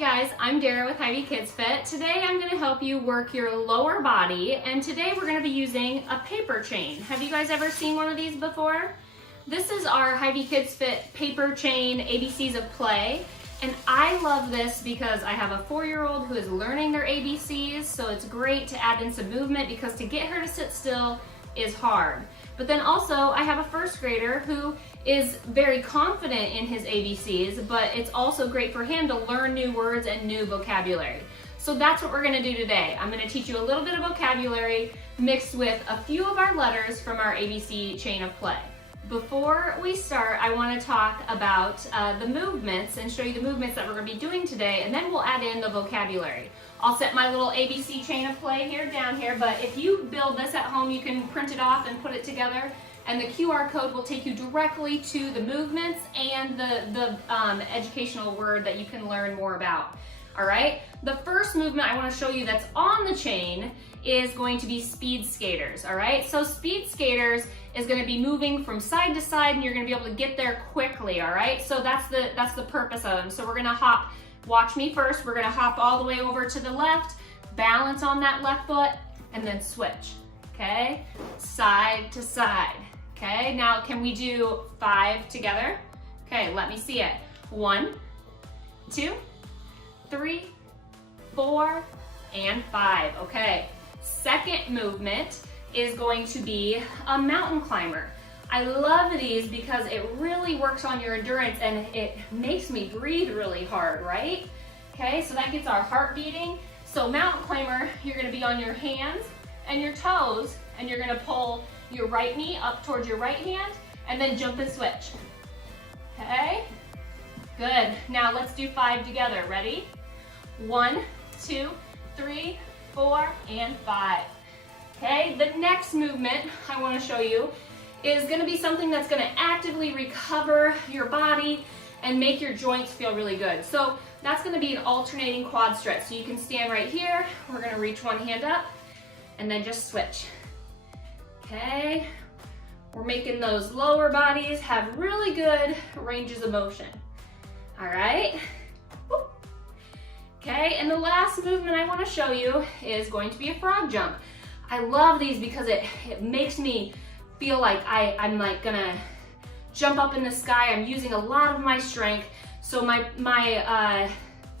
guys, I'm Dara with KidsFit. Today I'm going to help you work your lower body, and today we're going to be using a paper chain. Have you guys ever seen one of these before? This is our KidsFit paper chain ABCs of play, and I love this because I have a 4-year-old who is learning their ABCs, so it's great to add in some movement because to get her to sit still is hard. But then also I have a 1st grader who is very confident in his ABCs, but it's also great for him to learn new words and new vocabulary. So that's what we're going to do today. I'm going to teach you a little bit of vocabulary mixed with a few of our letters from our ABC chain of play. Before we start, I want to talk about the movements and show you the movements that we're going to be doing today, and then we'll add in the vocabulary. I'll set my little ABC chain of play here down here, but if you build this at home, you can print it off and put it together, and the QR code will take you directly to the movements and the educational word that you can learn more about. All right, the first movement I want to show you that's on the chain is going to be speed skaters. All right, so speed skaters is going to be moving from side to side, and you're going to be able to get there quickly. All right, so that's the purpose of them. So we're going to hop. Watch me first. We're going to hop all the way over to the left, balance on that left foot, and then switch. Okay, side to side. Okay, now can we do 5 together? Okay, let me see it. 1, 2, 3, 4, and 5. Okay, second movement is going to be a mountain climber. I love these because it really works on your endurance and it makes me breathe really hard, right? Okay, so that gets our heart beating. So mountain climber, you're gonna be on your hands and your toes, and you're gonna pull your right knee up towards your right hand and then jump and switch. Okay, good. Now let's do 5 together. Ready? 1, 2, 3, 4, and 5. Okay, the next movement I want to show you is going to be something that's going to actively recover your body and make your joints feel really good. So that's going to be an alternating quad stretch. So you can stand right here. We're going to reach one hand up and then just switch. Okay, we're making those lower bodies have really good ranges of motion. All right. Okay, and the last movement I want to show you is going to be a frog jump. I love these because it makes me feel like I'm like gonna jump up in the sky. I'm using a lot of my strength. So my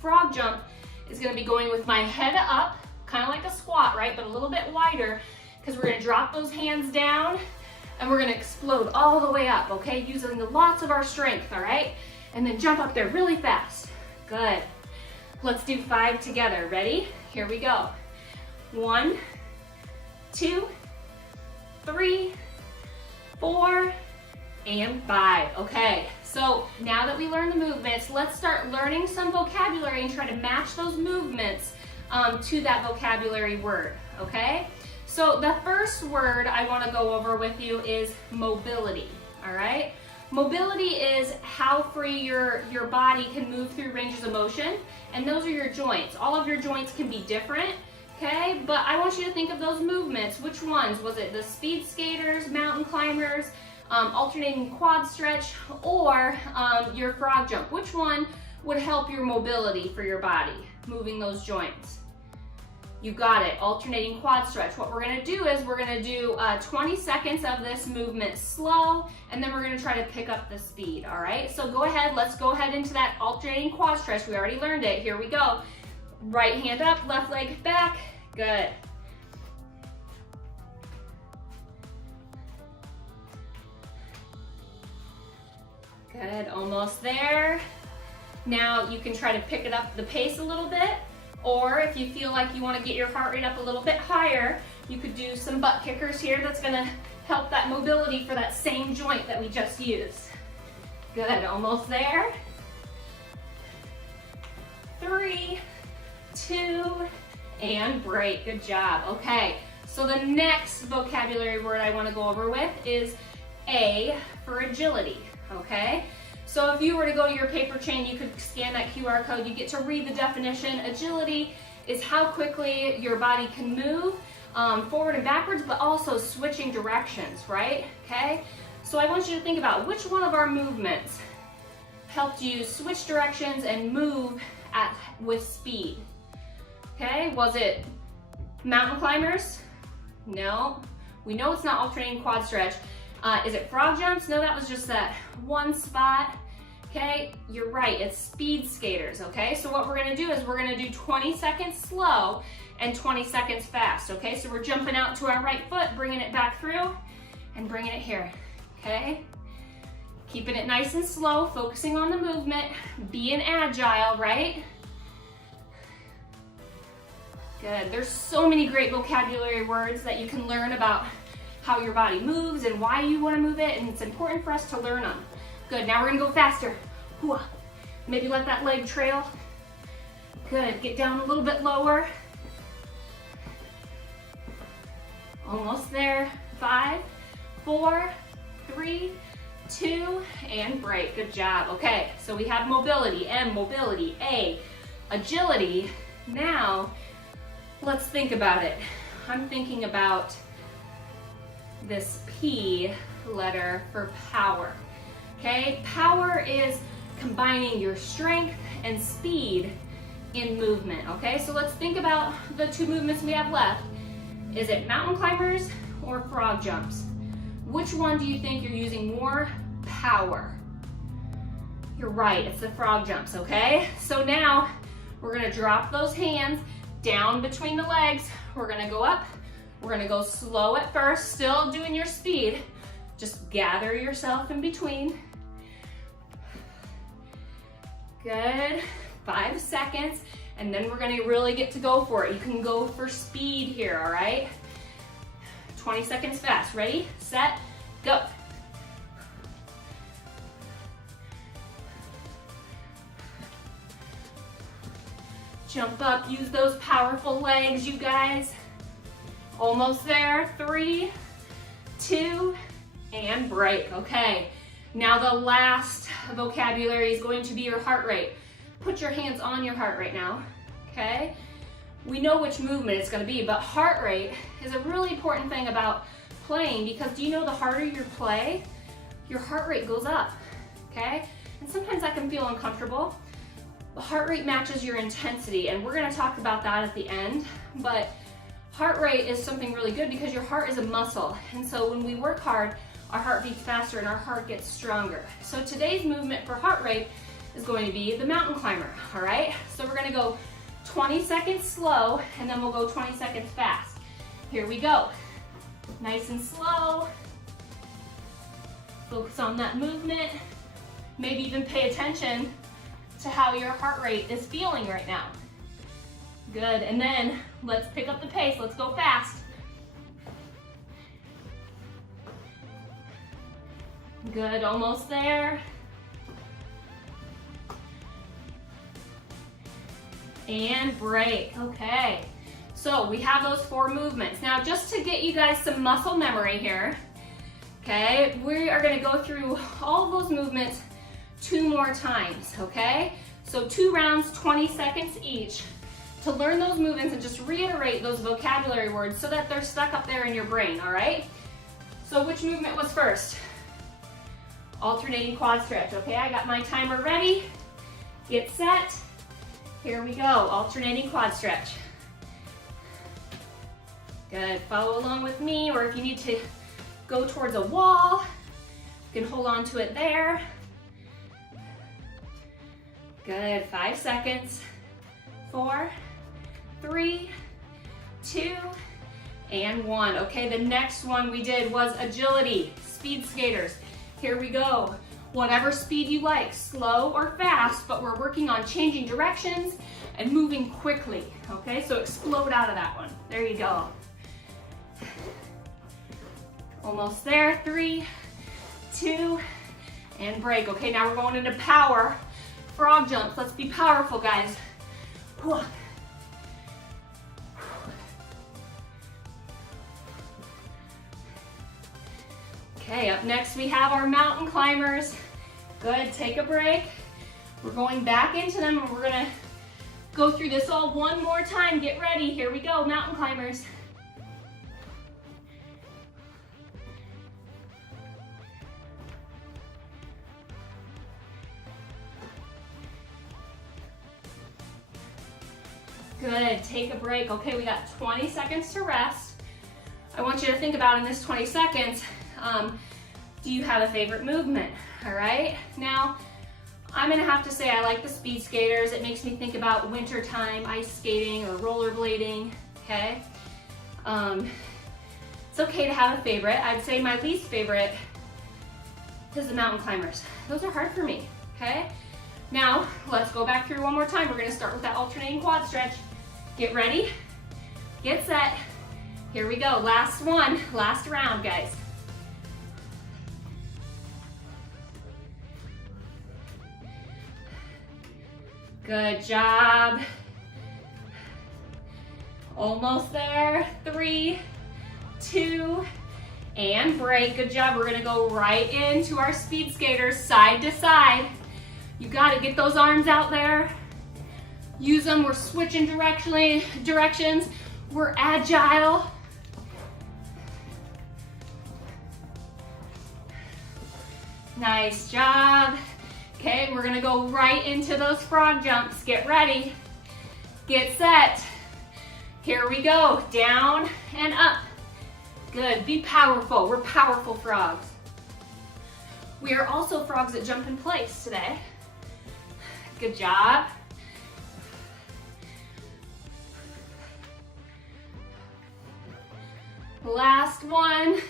frog jump is gonna be going with my head up, kind of like a squat, right? But a little bit wider, because we're gonna drop those hands down and we're gonna explode all the way up, okay? Using lots of our strength, all right? And then jump up there really fast. Good. Let's do 5 together. Ready? Here we go. 1, 2, 3, 4, and 5. Okay, so now that we learned the movements, let's start learning some vocabulary and try to match those movements to that vocabulary word, okay? So the first word I want to go over with you is mobility, all right? Mobility is how free your body can move through ranges of motion, and those are your joints. All of your joints can be different. Okay, but I want you to think of those movements. Which ones? Was it the speed skaters, mountain climbers, alternating quad stretch, or your frog jump? Which one would help your mobility for your body, moving those joints? You got it, alternating quad stretch. What we're gonna do is we're gonna do 20 seconds of this movement slow, and then we're gonna try to pick up the speed, all right? So go ahead, let's go ahead into that alternating quad stretch. We already learned it, here we go. Right hand up, left leg back, good. Good, almost there. Now you can try to pick it up the pace a little bit, or if you feel like you want to get your heart rate up a little bit higher, you could do some butt kickers here. That's gonna help that mobility for that same joint that we just used. Good, almost there. 3, 2, and break. Good job. Okay, so the next vocabulary word I want to go over with is A for agility, okay? So if you were to go to your paper chain, you could scan that QR code, you get to read the definition. Agility is how quickly your body can move forward and backwards, but also switching directions, right? Okay, so I want you to think about which one of our movements helped you switch directions and move with speed. Okay, was it mountain climbers? No. We know it's not alternating quad stretch. Is it frog jumps? No, that was just that one spot. Okay, you're right, it's speed skaters, okay? So what we're gonna do is we're gonna do 20 seconds slow and 20 seconds fast, okay? So we're jumping out to our right foot, bringing it back through, and bringing it here, okay? Keeping it nice and slow, focusing on the movement, being agile, right? Good, there's so many great vocabulary words that you can learn about how your body moves and why you wanna move it, and it's important for us to learn them. Good, now we're gonna go faster. Maybe let that leg trail. Good, get down a little bit lower. Almost there. 5, 4, 3, 2, and break. Good job. Okay, so we have mobility, M, mobility, A, agility. Now, let's think about it. I'm thinking about this P letter for power. Okay, power is combining your strength and speed in movement. Okay, so let's think about the two movements we have left. Is it mountain climbers or frog jumps? Which one do you think you're using more power? You're right, it's the frog jumps, okay? So now we're gonna drop those hands down between the legs. We're gonna go up. We're gonna go slow at first, still doing your speed. Just gather yourself in between. Good, 5 seconds, and then we're gonna really get to go for it. You can go for speed here, all right? 20 seconds fast, ready, set, go. Jump up, use those powerful legs, you guys. Almost there, 3, 2, and break, okay. Now the last vocabulary is going to be your heart rate. Put your hands on your heart right now, okay? We know which movement it's gonna be, but heart rate is a really important thing about playing, because do you know the harder you play, your heart rate goes up, okay? And sometimes that can feel uncomfortable. The heart rate matches your intensity, and we're gonna talk about that at the end, but heart rate is something really good because your heart is a muscle, and so when we work hard, our heart beats faster and our heart gets stronger. So today's movement for heart rate is going to be the mountain climber, all right? So we're gonna go 20 seconds slow, and then we'll go 20 seconds fast. Here we go. Nice and slow. Focus on that movement. Maybe even pay attention to how your heart rate is feeling right now. Good, and then let's pick up the pace. Let's go fast. Good, almost there. And break, okay. So we have those 4 movements. Now just to get you guys some muscle memory here, okay, we are gonna go through all of those movements 2 more times, okay? So 2 rounds, 20 seconds each to learn those movements and just reiterate those vocabulary words so that they're stuck up there in your brain, all right? So which movement was first? Alternating quad stretch, okay? I got my timer ready. Get set. Here we go, alternating quad stretch. Good, follow along with me, or if you need to go towards a wall, you can hold on to it there. Good, 5 seconds. 4, 3, 2, and 1. Okay, the next one we did was agility, speed skaters. Here we go. Whatever speed you like, slow or fast, but we're working on changing directions and moving quickly, okay? So explode out of that one. There you go. Almost there, 3, 2, and break. Okay, now we're going into power. Frog jumps, let's be powerful, guys. Okay, up next we have our mountain climbers. Good, take a break. We're going back into them and we're gonna go through this all one more time. Get ready, here we go, mountain climbers. Good, take a break. Okay, we got 20 seconds to rest. I want you to think about in this 20 seconds, do you have a favorite movement? All right, now I'm gonna have to say I like the speed skaters. It makes me think about wintertime, ice skating or rollerblading, okay? It's okay to have a favorite. I'd say my least favorite is the mountain climbers. Those are hard for me, okay? Now, let's go back through one more time. We're gonna start with that alternating quad stretch. Get ready, get set. Here we go, last one, last round, guys. Good job. Almost there. 3, 2, and break. Good job. We're gonna go right into our speed skaters, side to side. You gotta get those arms out there. Use them. We're switching directions. We're agile. Nice job. Okay, we're gonna go right into those frog jumps. Get ready, get set. Here we go, down and up. Good, be powerful. We're powerful frogs. We are also frogs that jump in place today. Good job. Last one.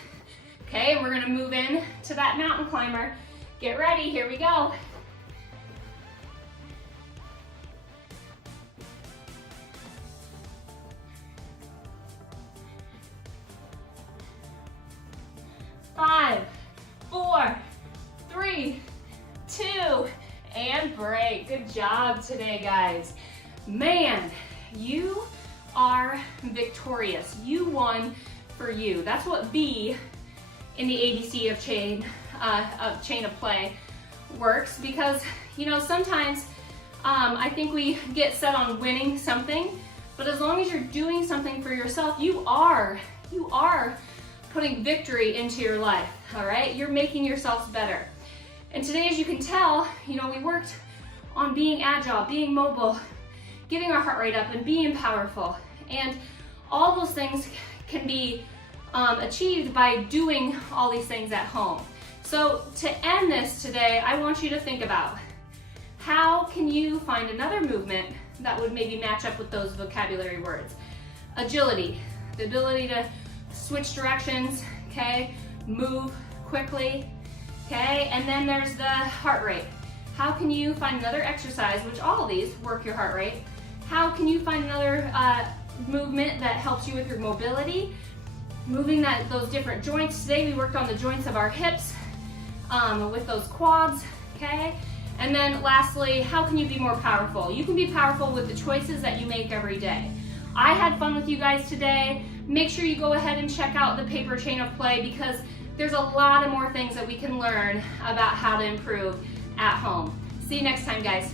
Okay, we're gonna move in to that mountain climber. Get ready, here we go. Five, 4, 3, 2, and break. Good job today, guys. Man, you are victorious. You won for you. That's what B in the ABC of chain of play works, because you know sometimes I think we get set on winning something, but as long as you're doing something for yourself, you are putting victory into your life. All right, you're making yourselves better. And today, as you can tell, you know, we worked on being agile, being mobile, getting our heart rate up, and being powerful. And all those things can be achieved by doing all these things at home. So to end this today, I want you to think about how can you find another movement that would maybe match up with those vocabulary words. Agility, the ability to switch directions, okay, move quickly, okay, and then there's the heart rate. How can you find another exercise, which all of these work your heart rate? How can you find another movement that helps you with your mobility? Moving those different joints. Today we worked on the joints of our hips with those quads, okay? And then lastly, how can you be more powerful? You can be powerful with the choices that you make every day. I had fun with you guys today. Make sure you go ahead and check out the paper chain of play, because there's a lot of more things that we can learn about how to improve at home. See you next time, guys.